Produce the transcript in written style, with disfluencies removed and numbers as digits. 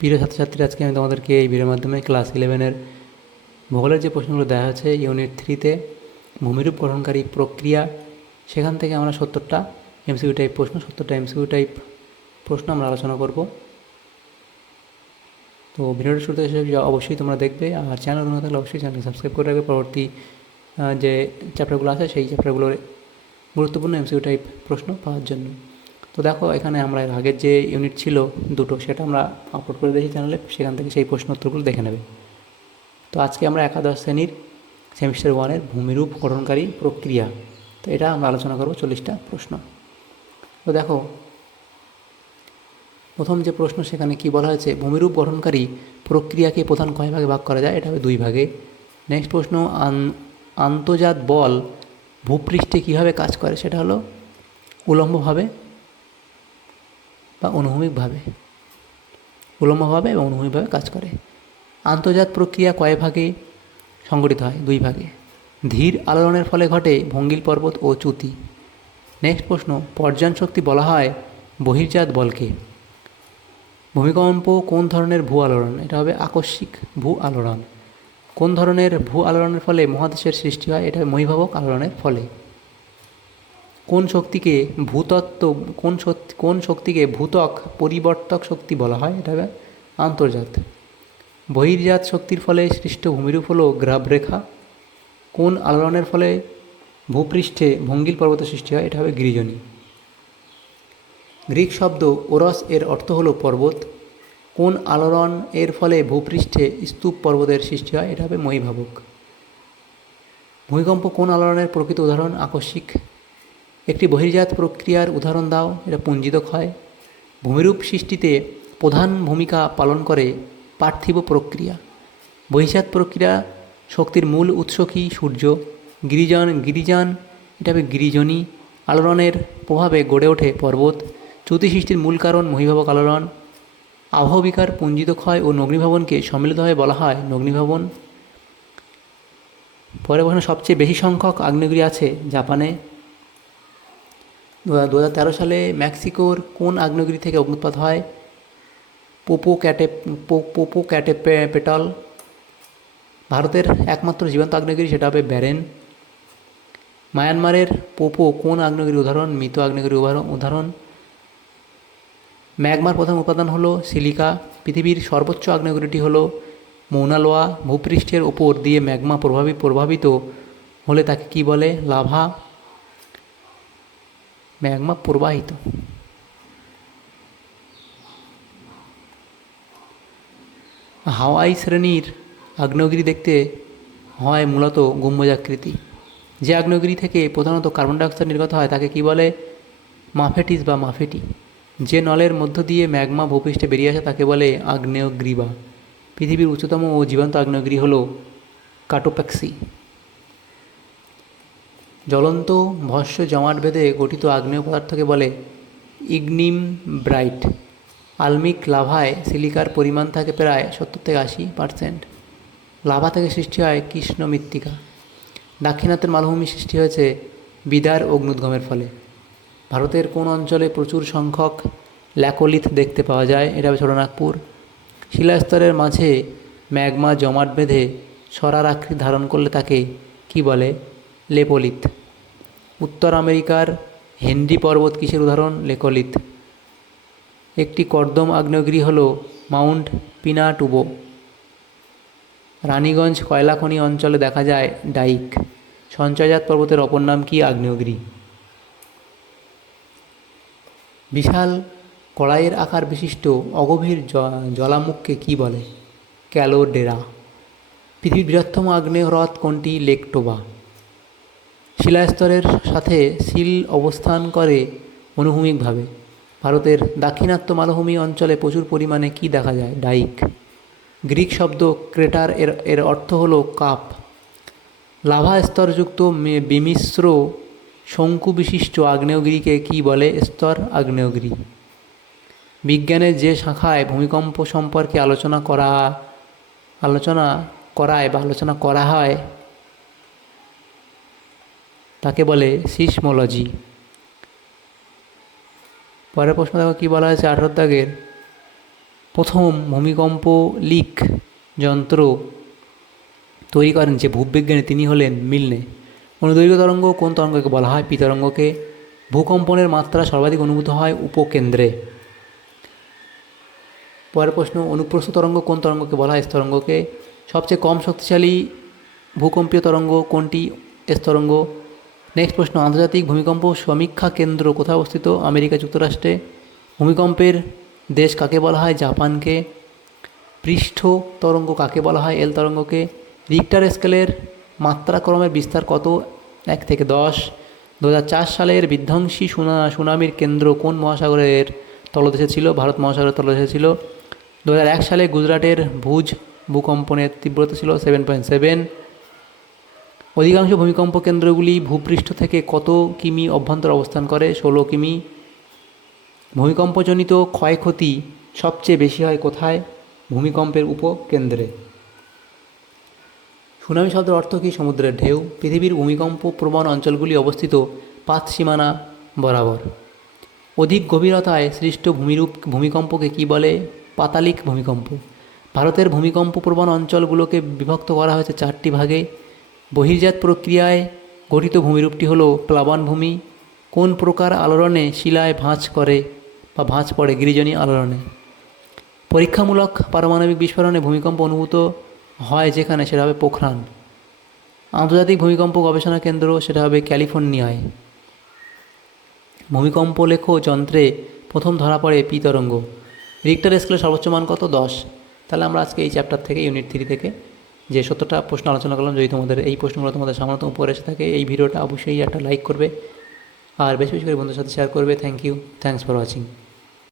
প্রিয় ছাত্রছাত্রী, আজকে আমি তোমাদেরকে এই ভিডিওর মাধ্যমে ক্লাস 11-এর ভূগোলের যে প্রশ্নগুলো দেওয়া আছে ইউনিট 3-তে ভূমিরূপ গঠনকারী প্রক্রিয়া, সেখান থেকে আমরা 70টা এমসিকিউ টাইপ প্রশ্ন 70টা এমসিকিউ টাইপ প্রশ্ন আমরা আলোচনা করব। তো ভিডিওটা শুরুতে এসে অবশ্যই তোমরা দেখবে, আর চ্যানেল না থাকলে অবশ্যই চ্যানেলকে সাবস্ক্রাইব করে রাখবে পরবর্তী যে চ্যাপ্টারগুলো আছে সেই চ্যাপ্টারগুলোর গুরুত্বপূর্ণ এমসিকিউ টাইপ প্রশ্ন পাওয়ার জন্য। তো দেখো, এখানে আমরা এর আগের যে ইউনিট ছিল দুটো, সেটা আমরা আপলোড করে দিয়েছি চ্যানেলে, সেখান থেকে সেই প্রশ্ন উত্তরগুলো দেখে নেবে। তো আজকে আমরা একাদশ শ্রেণীর সেমিস্টার 1-এর ভূমিরূপ গঠনকারী প্রক্রিয়া, তো এটা আমরা আলোচনা করব 40টা প্রশ্ন। তো দেখো, প্রথম যে প্রশ্ন সেখানে কি বলা হয়েছে, ভূমিরূপ গঠনকারী প্রক্রিয়াকে প্রধান কয় ভাগে ভাগ করা যায়? এটা হবে 2 ভাগে। নেক্সট প্রশ্ন, আন্তর্জাত বল ভূপৃষ্ঠে কীভাবে কাজ করে? সেটা হলো উলম্বভাবে বা অনুভূমিকভাবে, উলম্বভাবে এবং অনুভূমিকভাবে কাজ করে। আন্তর্জাত প্রক্রিয়া কয় ভাগে সংগঠিত হয়? 2 ভাগে। ধীর আলোড়নের ফলে ঘটে ভঙ্গিল পর্বত ও চ্যুতি। নেক্সট প্রশ্ন, পর্যায়ন শক্তি বলা হয় বহির্জাত বলকে। ভূমিকম্প কোন ধরনের ভূ আলোড়ন? এটা হবে আকস্মিক ভূ আলোড়ন। কোন ধরনের ভূ আলোড়নের ফলে মহাদেশের সৃষ্টি হয়? এটা হবে মহীভবক আলোড়নের ফলে। কোন শক্তিকে ভূতত্ত্ব কোন শক্তিকে ভূত্বক পরিবর্তক শক্তি বলা হয়? এটা হবে আন্তর্জাত। বহির্জাত শক্তির ফলে সৃষ্ট ভূমিরূপ হলো গ্রাবরেখা। কোন আলোড়নের ফলে ভূপৃষ্ঠে ভঙ্গিল পর্বত সৃষ্টি হয়? এটা হবে গিরিজনী। গ্রিক শব্দ ওরস এর অর্থ হলো পর্বত। কোন আলোড়ন এর ফলে ভূপৃষ্ঠে স্তূপ পর্বতের সৃষ্টি হয়? এটা হবে মহীভবক। ভূমিকম্প কোন আলোড়নের প্রকৃত উদাহরণ? আকস্মিক। একটি বহির্জাত প্রক্রিয়ার উদাহরণ দাও। এটা পুঞ্জিত ক্ষয়। ভূমিরূপ সৃষ্টিতে প্রধান ভূমিকা পালন করে পার্থিব প্রক্রিয়া। বহির্জাত প্রক্রিয়া শক্তির মূল উৎস কী? সূর্য। গিরিজান এটা হবে গিরিজনী। আলোড়নের প্রভাবে গড়ে ওঠে পর্বত। চ্যুতি সৃষ্টির মূল কারণ মহীভবক আলোড়ন। আবহবিকার, পুঞ্জিত ক্ষয় ও নগ্নিভবনকে সম্মিলিতভাবে বলা হয় নগ্নিভবন। পরে প্রশ্ন, সবচেয়ে বেশি সংখ্যক আগ্নেয়গিরি আছে জাপানে। 2013 সালে মেক্সিকোর কোন আগ্নেয়গিরি থেকে অগ্নুৎপাত হয়? পোপোক্যাটেপেটল। ভারতের একমাত্র জীবন্ত আগ্নেয়গিরি, সেটা হবে ব্যারেন। মায়ানমারের পোপো কোন আগ্নেয়গিরির উদাহরণ? মৃত আগ্নেয়গিরির উদাহরণ। ম্যাগমার প্রধান উপাদান হলো সিলিকা। পৃথিবীর সর্বোচ্চ আগ্নেয়গিরিটি হলো মৌনা লোয়া। ভূপৃষ্ঠের ওপর দিয়ে ম্যাগমা প্রভাবিত হলে তাকে কি বলে? লাভা। ম্যাগমা প্রবাহিত। হাওয়াই শ্রেণীর আগ্নেয়গিরি দেখতে হয় মূলত গম্বুজাকৃতি। যে আগ্নেয়গিরি থেকে প্রধানত কার্বন ডাইঅক্সাইড নির্গত হয় তাকে কি বলে? মাফেটিস বা মাফেটি। যে নলের মধ্য দিয়ে ম্যাগমা ভূপৃষ্ঠে বেরিয়ে আসে তাকে বলে আগ্নেয়গ্রীবা। পৃথিবীর উচ্চতম ও জীবন্ত আগ্নেয়গিরি হল কাটোপ্যাক্সি। জ্বলন্ত ভস্ম জমাট বেঁধে গঠিত আগ্নেয় পদার্থকে বলে ইগনিম ব্রাইট। আলমিক লাভায় সিলিকার পরিমাণ থাকে প্রায় 70-80%। লাভা থেকে সৃষ্টি হয় কৃষ্ণ মৃত্তিকা। দাক্ষিণাত্যের মালভূমি সৃষ্টি হয়েছে বিদার অগ্নুদ্গমের ফলে। ভারতের কোন অঞ্চলে প্রচুর সংখ্যক ল্যাকোলিথ দেখতে পাওয়া যায়? এটা হবে ছোটনাগপুর। শিলাস্তরের মাঝে ম্যাগমা জমাট বেঁধে সরার আকৃতি ধারণ করলে তাকে কি বলে? লেপোলিথ। উত্তর আমেরিকার হেনরি পর্বত কিসের উদাহরণ? লেকোলিথ। একটি কর্দম আগ্নেয়গিরি হল মাউন্ট পিনাটুবো। রানীগঞ্জ কয়লাখনি অঞ্চলে দেখা যায় ডাইক। সঞ্চয়জাত পর্বতের অপর নাম কি? আগ্নেয়গিরি। বিশাল কড়াইয়ের আকার বিশিষ্ট অগভীর জলামুখকে কি বলে? ক্যালোডেরা। পৃথিবীর বৃহত্তম আগ্নেয় হ্রদ কোনটি? লেক টোবা। শিলাস্তরের সাথে সিল অবস্থান করে অনুভূমিকভাবে। ভারতের দাক্ষিণাত্য মালভূমি অঞ্চলে প্রচুর পরিমাণে কি দেখা যায়? ডাইক। গ্রিক শব্দ ক্রেটার এর অর্থ হল কাপ। লাভা স্তরযুক্ত বিমিশ্র শঙ্কু বিশিষ্ট আগ্নেয়গিরিকে কি বলে? স্তর আগ্নেয়গিরি। বিজ্ঞানের যে শাখায় ভূমিকম্প সম্পর্কে আলোচনা করা হয় তাকে বলে সিসমোলজি। পরের প্রশ্ন দেখো, কী বলা হয়েছে 18 দাগের, প্রথম ভূমিকম্প লিক যন্ত্র তৈরি করেন যে ভূবিজ্ঞানী তিনি হলেন মিলনে। অনুদৈর্ঘ্য তরঙ্গ কোন তরঙ্গকে বলা হয়? পি তরঙ্গকে। ভূকম্পনের মাত্রা সর্বাধিক অনুভূত হয় উপকেন্দ্রে। পরের প্রশ্ন, অনুপ্রস্থ তরঙ্গ কোন তরঙ্গকে বলা হয়? এস তরঙ্গকে। সবচেয়ে কম শক্তিশালী ভূকম্পীয় তরঙ্গ কোনটি? এস তরঙ্গ। নেক্সট প্রশ্ন, আন্তর্জাতিক ভূমিকম্প সমীক্ষা কেন্দ্র কোথায় অবস্থিত? আমেরিকা যুক্তরাষ্ট্রে। ভূমিকম্পের দেশ কাকে বলা হয়? জাপানকে। পৃষ্ঠ তরঙ্গ কাকে বলা হয়? এল তরঙ্গকে। রিক্টার স্কেলের মাত্রাক্রমের বিস্তার কত? 1 থেকে 10। 2004 সালের বিধ্বংসী সুনামির কেন্দ্র কোন মহাসাগরের তলদেশে ছিল? ভারত মহাসাগরের তলদেশে ছিল। 2001 সালে গুজরাটের ভুজ ভূকম্পনের তীব্রতা ছিল 7.7। অধিকাংশ ভূমিকম্প কেন্দ্রগুলি ভূপৃষ্ঠ থেকে কত কিমি অভ্যন্তরে অবস্থান করে? 16 কিমি। ভূমিকম্পজনিত ক্ষয়ক্ষতি সবচেয়ে বেশি হয় কোথায়? ভূমিকম্পের উপকেন্দ্রে। সুনামি শব্দের অর্থ কী? সমুদ্রের ঢেউ। পৃথিবীর ভূমিকম্প প্রবণ অঞ্চলগুলি অবস্থিত পাত সীমানা বরাবর। অধিক গভীরতায় সৃষ্ট ভূমিকম্পকে কী বলে? পাতালিক ভূমিকম্প। ভারতের ভূমিকম্প প্রবণ অঞ্চলগুলোকে বিভক্ত করা হয়েছে 4টি ভাগে। বহির্জাত প্রক্রিয়ায় গঠিত ভূমিরূপটি হল প্লাবনভূমি। কোন প্রকার আলোড়নে শিলায় ভাঁজ পড়ে? গিরিজনী আলোড়নে। পরীক্ষামূলক পারমাণবিক বিস্ফোরণে ভূমিকম্প অনুভূত হয় যেখানে, সেটা হবে পোখরান। আন্তর্জাতিক ভূমিকম্প গবেষণা কেন্দ্র, সেটা হবে ক্যালিফোর্নিয়ায়। ভূমিকম্প লেখো যন্ত্রে প্রথম ধরা পড়ে পি তরঙ্গ। রিক্টার স্কেলের সর্বোচ্চ মান কত? 10। তাহলে আমরা আজকে এই চ্যাপ্টার থেকে, ইউনিট 3 থেকে যে 70টা প্রশ্ন আলোচনা করলাম, যদি তোমাদের এই প্রশ্নগুলো তোমাদের সামনে উপরে এসে থাকে, এই ভিডিওটা অবশ্যই একটা লাইক করবে আর বেশি বেশি করে বন্ধুদের সাথে শেয়ার করবে। Thank you, thanks for watching.